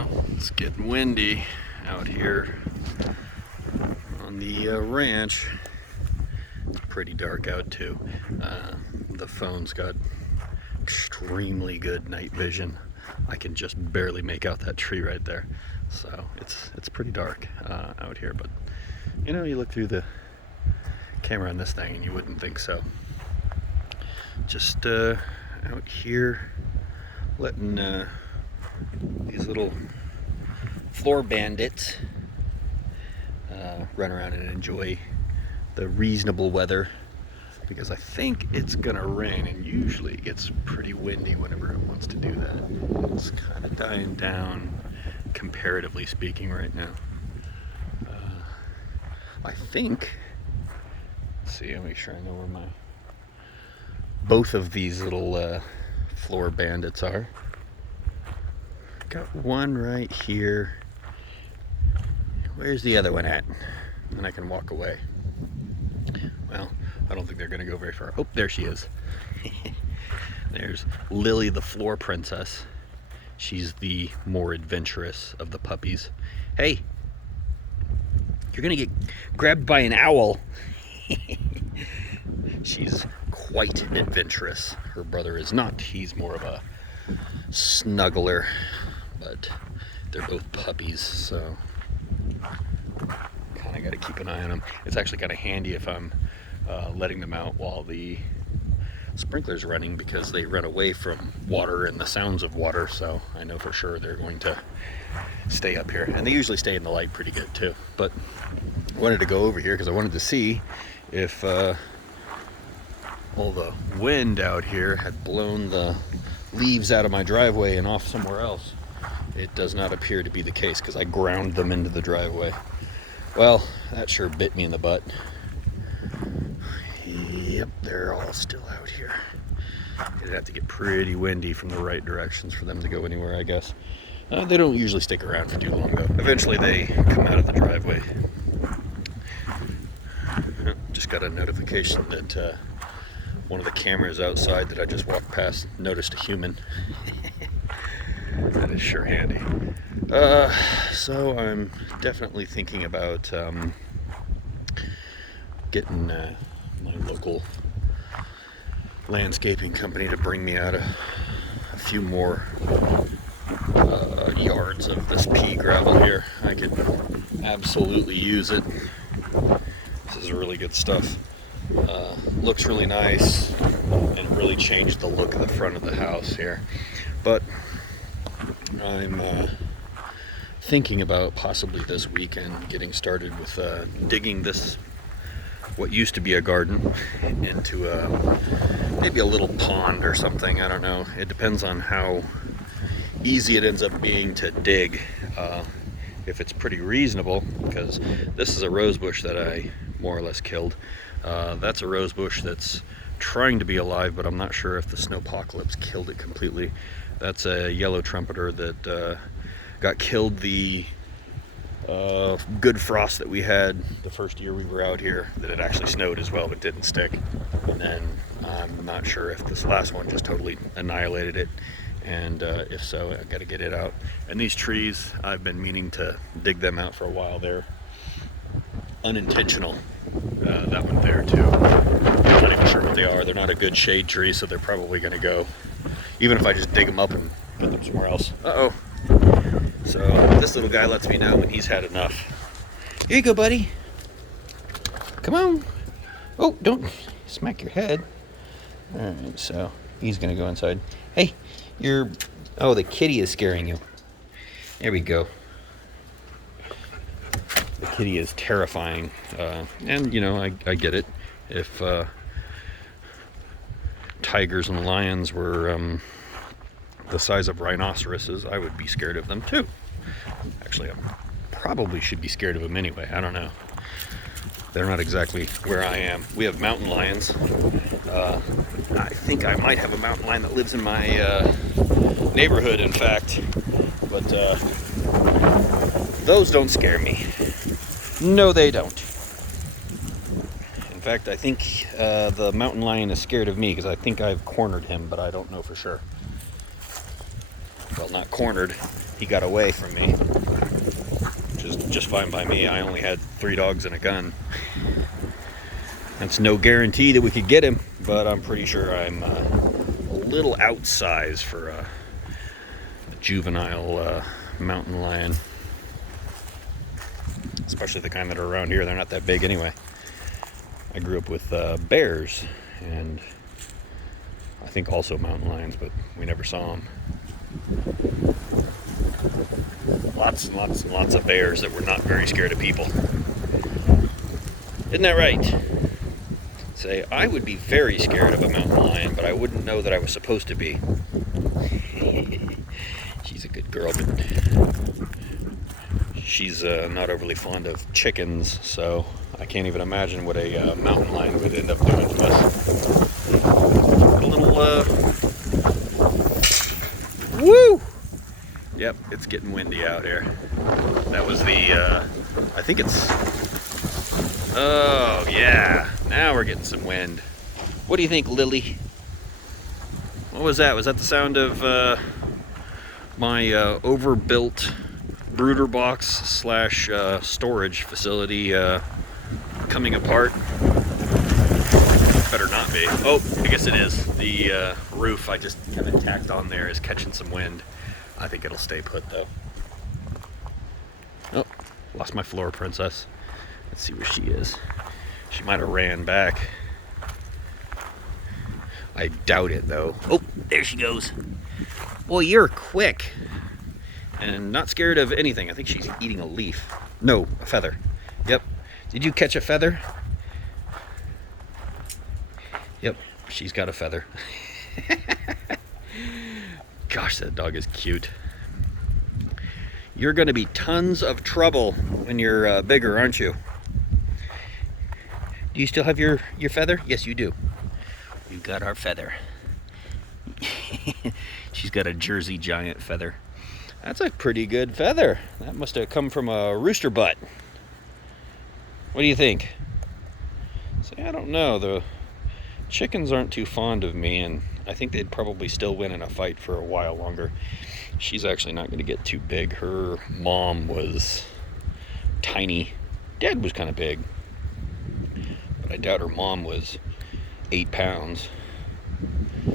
Well, it's getting windy out here on the ranch. It's pretty dark out too. The phone's got extremely good night vision. I can just barely make out that tree right there. So it's pretty dark out here, but you know, you look through the camera on this thing and you wouldn't think so. Just out here letting these little floor bandits run around and enjoy the reasonable weather, because I think it's gonna rain, and usually it gets pretty windy whenever it wants to do that. It's kind of dying down comparatively speaking right now. I think, let's see, I'll make sure I know where both of these little floor bandits are. Got one right here. Where's the other one at? And I can walk away. Well, I don't think they're gonna go very far. Oh, there she is. There's Lily the floor princess. She's the more adventurous of the puppies. Hey, you're gonna get grabbed by an owl. She's quite adventurous. Her brother is not. He's more of a snuggler, but they're both puppies, so kind of got to keep an eye on them. It's actually kind of handy if I'm letting them out while the sprinkler's running, because they run away from water and the sounds of water, so I know for sure they're going to stay up here, and they usually stay in the light pretty good too. But I wanted to go over here because I wanted to see if all the wind out here had blown the leaves out of my driveway and off somewhere else. It does not appear to be the case, because I ground them into the driveway. Well, that sure bit me in the butt. Yep, they're all still out here. It'd have to get pretty windy from the right directions for them to go anywhere, I guess. They don't usually stick around for too long, though. Eventually they come out of the driveway. Just got a notification that one of the cameras outside that I just walked past noticed a human. That is sure handy. So I'm definitely thinking about getting my local landscaping company to bring me out a few more yards of this pea gravel here. I could absolutely use it. This is really good stuff. Looks really nice, and it really changed the look of the front of the house here. But I'm thinking about possibly this weekend getting started with digging this, what used to be a garden, into maybe a little pond or something. I don't know. It depends on how easy it ends up being to dig. If it's pretty reasonable, because this is a rose bush that I more or less killed. That's a rose bush that's trying to be alive, but I'm not sure if the snowpocalypse killed it completely. That's a yellow trumpeter that got killed the good frost that we had the first year we were out here, that it actually snowed as well but didn't stick. And then I'm not sure if this last one just totally annihilated it, and if so, I got to get it out. And these trees, I've been meaning to dig them out for a while. They're unintentional. That one there too. I'm not even sure what they are. They're not a good shade tree, so they're probably going to go, even if I just dig them up and put them somewhere else. Uh-oh. So this little guy lets me know when he's had enough. Here you go, buddy. Come on. Oh, don't smack your head. All right, so he's going to go inside. Hey, oh, the kitty is scaring you. There we go. The kitty is terrifying, and you know, I get it. If tigers and lions were the size of rhinoceroses, I would be scared of them too. Actually, I probably should be scared of them anyway. I don't know. They're not exactly where I am. We have mountain lions. I think I might have a mountain lion that lives in my neighborhood, in fact. But those don't scare me. No, they don't. In fact, I think the mountain lion is scared of me, because I think I've cornered him, but I don't know for sure. Well, not cornered. he got away from me, which is just fine by me. I only had 3 dogs and a gun. That's no guarantee that we could get him, but I'm pretty sure I'm a little outsized for a juvenile mountain lion. Especially the kind that are around here. They're not that big anyway. I grew up with bears and I think also mountain lions, but we never saw them. Lots and lots and lots of bears that were not very scared of people. Isn't that right? Say, I would be very scared of a mountain lion, but I wouldn't know that I was supposed to be. She's a good girl, but she's not overly fond of chickens, so I can't even imagine what a mountain lion would end up doing to us. A little, woo! Yep, it's getting windy out here. That was the, I think it's, oh yeah, now we're getting some wind. What do you think, Lily? What was that? Was that the sound of my overbuilt brooder box slash storage facility coming apart? Better not be. Oh, I guess it is. The roof I just kind of tacked on there is catching some wind. I think it'll stay put though. Oh, lost my floor princess. Let's see where she is. She might have ran back. I doubt it though. Oh, there she goes. Boy, you're quick. And not scared of anything. I think she's eating a leaf. No, a feather. Yep. Did you catch a feather? Yep, she's got a feather. Gosh, that dog is cute. You're going to be tons of trouble when you're bigger, aren't you? Do you still have your feather? Yes, you do. We've got our feather. She's got a Jersey Giant feather. That's a pretty good feather. That must have come from a rooster butt. What do you think? See, I don't know. The chickens aren't too fond of me, and I think they'd probably still win in a fight for a while longer. She's actually not going to get too big. Her mom was tiny. Dad was kind of big. But I doubt her mom was 8 pounds.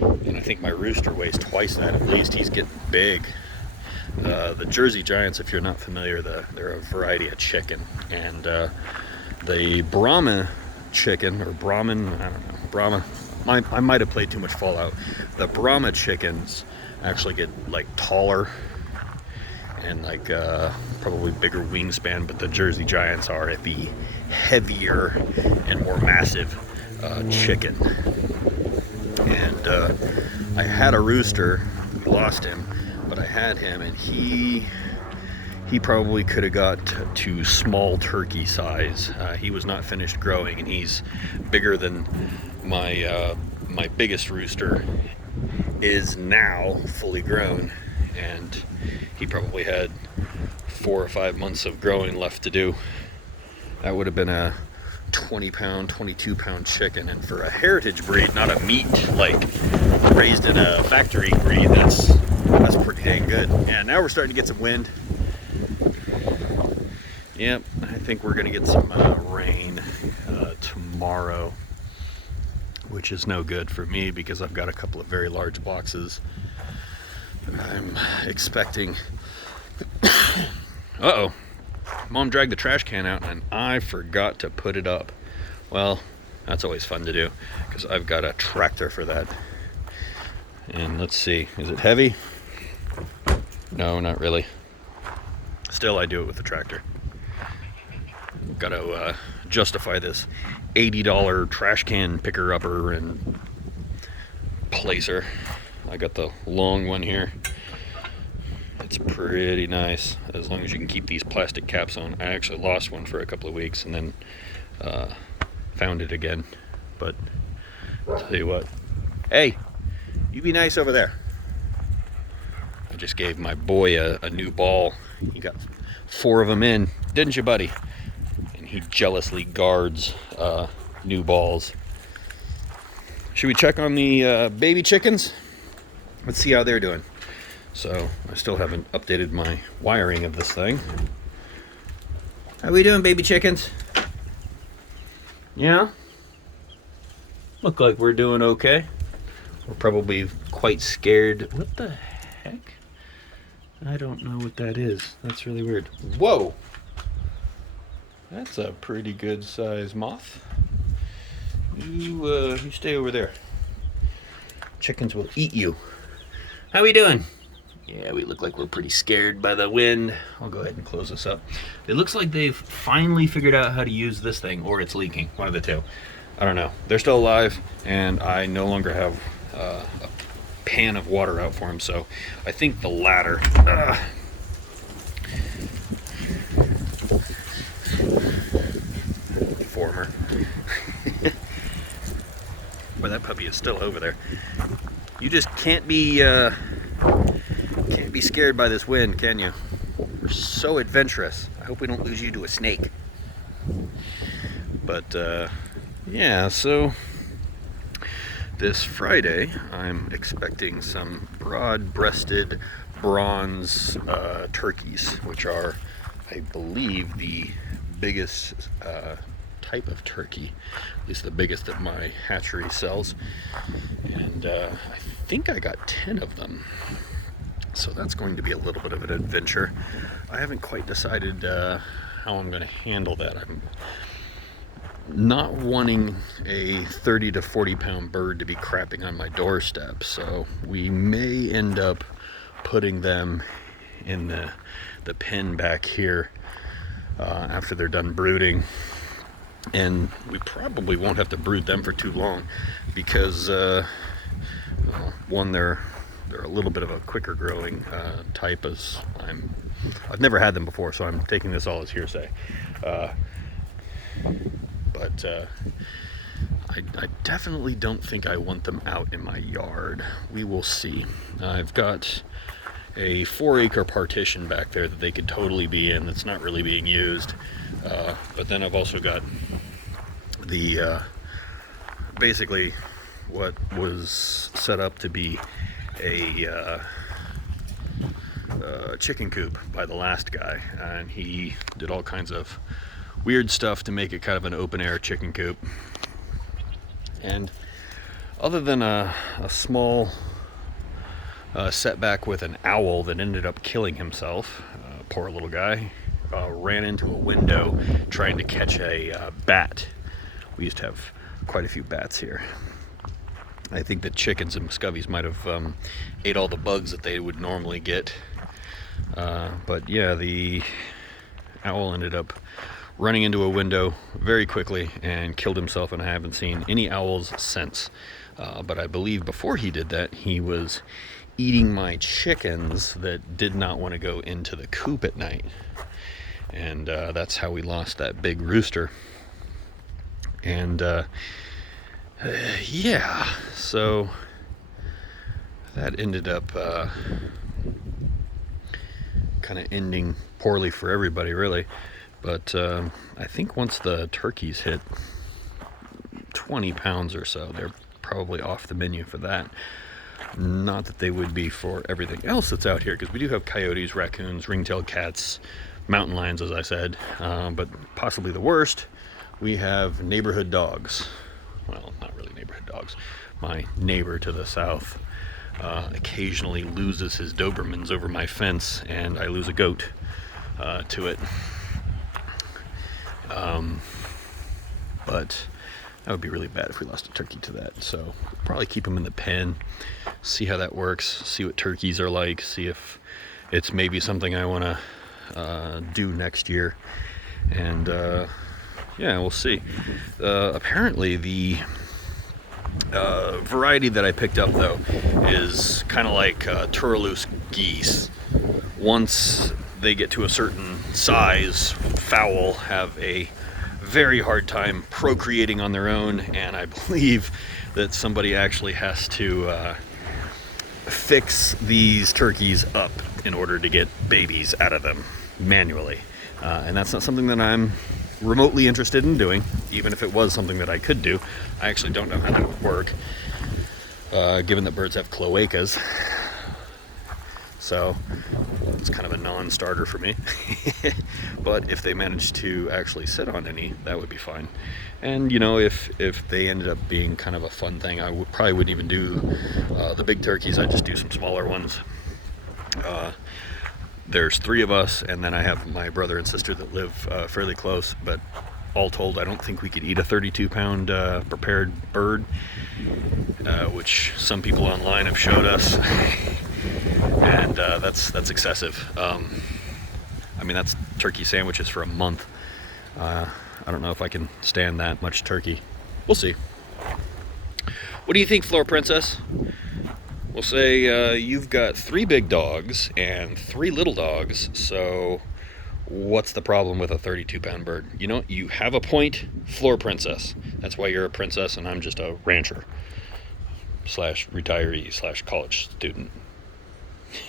And I think my rooster weighs twice that at least. He's getting big. The Jersey Giants, if you're not familiar, they're a variety of chicken. And the Brahma chicken, or Brahmin, I don't know, Brahma, I might have played too much Fallout. The Brahma chickens actually get like taller and like probably bigger wingspan, but the Jersey Giants are the heavier and more massive chicken. And I had a rooster, we lost him, but I had him, and he probably could have got to small turkey size. He was not finished growing, and he's bigger than my my biggest rooster is now fully grown, and he probably had 4 or 5 months of growing left to do. That would have been a 20-pound, 22-pound chicken, and for a heritage breed, not a meat like raised in a factory breed, that's pretty dang good. And now we're starting to get some wind. Yep, I think we're gonna get some rain tomorrow, which is no good for me because I've got a couple of very large boxes I'm expecting. Uh-oh. Mom dragged the trash can out and I forgot to put it up. Well, that's always fun to do because I've got a tractor for that. And let's see, is it heavy? No, not really. Still, I do it with the tractor. Got to justify this $80 trash can picker-upper and placer. I got the long one here. It's pretty nice, as long as you can keep these plastic caps on. I actually lost one for a couple of weeks and then found it again. But I'll tell you what. Hey, you be nice over there. I just gave my boy a new ball. He got 4 of them in, didn't you, buddy? And he jealously guards new balls. Should we check on the baby chickens? Let's see how they're doing. So I still haven't updated my wiring of this thing. How we doing, baby chickens? Yeah? Look like we're doing okay. We're probably quite scared. What the heck? I don't know what that is. That's really weird. Whoa! That's a pretty good size moth. You stay over there. Chickens will eat you. How we doing? Yeah, we look like we're pretty scared by the wind. I'll go ahead and close this up. It looks like they've finally figured out how to use this thing, or it's leaking. One of the two. I don't know. They're still alive, and I no longer have a pan of water out for them, so I think the latter. Former. Well, that puppy is still over there. You just can't be scared by this wind, can you? We're so adventurous. I hope we don't lose you to a snake. But yeah, so this Friday I'm expecting some broad-breasted bronze turkeys, which are, I believe, the biggest type of turkey, at least the biggest that my hatchery sells. And I think I got 10 of them. So that's going to be a little bit of an adventure. I haven't quite decided how I'm going to handle that. I'm not wanting a 30 to 40 pound bird to be crapping on my doorstep, so we may end up putting them in the pen back here after they're done brooding. And we probably won't have to brood them for too long because one, they're a little bit of a quicker growing type, as I've never had them before, so I'm taking this all as hearsay. But I definitely don't think I want them out in my yard. We will see. I've got a 4-acre partition back there that they could totally be in that's not really being used. But then I've also got the basically what was set up to be a chicken coop by the last guy, and he did all kinds of weird stuff to make it kind of an open air chicken coop. And other than a small setback with an owl that ended up killing himself, poor little guy, ran into a window trying to catch a bat. We used to have quite a few bats here. I think the chickens and muscovies might have ate all the bugs that they would normally get. But yeah, the owl ended up running into a window very quickly and killed himself, and I haven't seen any owls since. But I believe before he did that, he was eating my chickens that did not want to go into the coop at night. And that's how we lost that big rooster. And yeah, so that ended up kind of ending poorly for everybody, really. But I think once the turkeys hit 20 pounds or so, they're probably off the menu for that. Not that they would be for everything else that's out here, because we do have coyotes, raccoons, ring-tailed cats, mountain lions, as I said. But possibly the worst, we have neighborhood dogs. Well, not really neighborhood dogs. My neighbor to the south occasionally loses his Dobermans over my fence, and I lose a goat to it. But that would be really bad if we lost a turkey to that. So we'll probably keep them in the pen, see how that works, see what turkeys are like, see if it's maybe something I want to do next year. And yeah, we'll see. Apparently the variety that I picked up, though, is kind of like Turalus geese. Once they get to a certain size, fowl have a very hard time procreating on their own, and I believe that somebody actually has to fix these turkeys up in order to get babies out of them manually. And that's not something that I'm remotely interested in doing, even if it was something that I could do. I actually don't know how that would work, given that birds have cloacas. So it's kind of a non-starter for me. But if they managed to actually sit on any, that would be fine. And you know, if they ended up being kind of a fun thing, I probably wouldn't even do the big turkeys. I'd just do some smaller ones. There's 3 of us, and then I have my brother and sister that live fairly close, but all told, I don't think we could eat a 32-pound prepared bird, which some people online have showed us. And that's excessive. I mean, that's turkey sandwiches for a month. I don't know if I can stand that much turkey. We'll see. What do you think, Floor Princess? We'll say you've got 3 big dogs and 3 little dogs, so what's the problem with a 32-pound bird? You know, you have a point, Floor Princess. That's why you're a princess and I'm just a rancher / retiree / college student.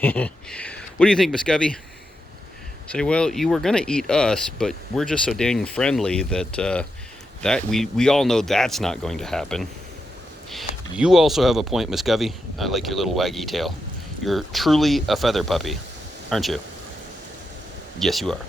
What do you think, Muscovy? Say, well, you were gonna eat us, but we're just so dang friendly that we all know that's not going to happen. You also have a point, Muscovy. I like your little waggy tail. You're truly a feather puppy, aren't you? Yes, you are.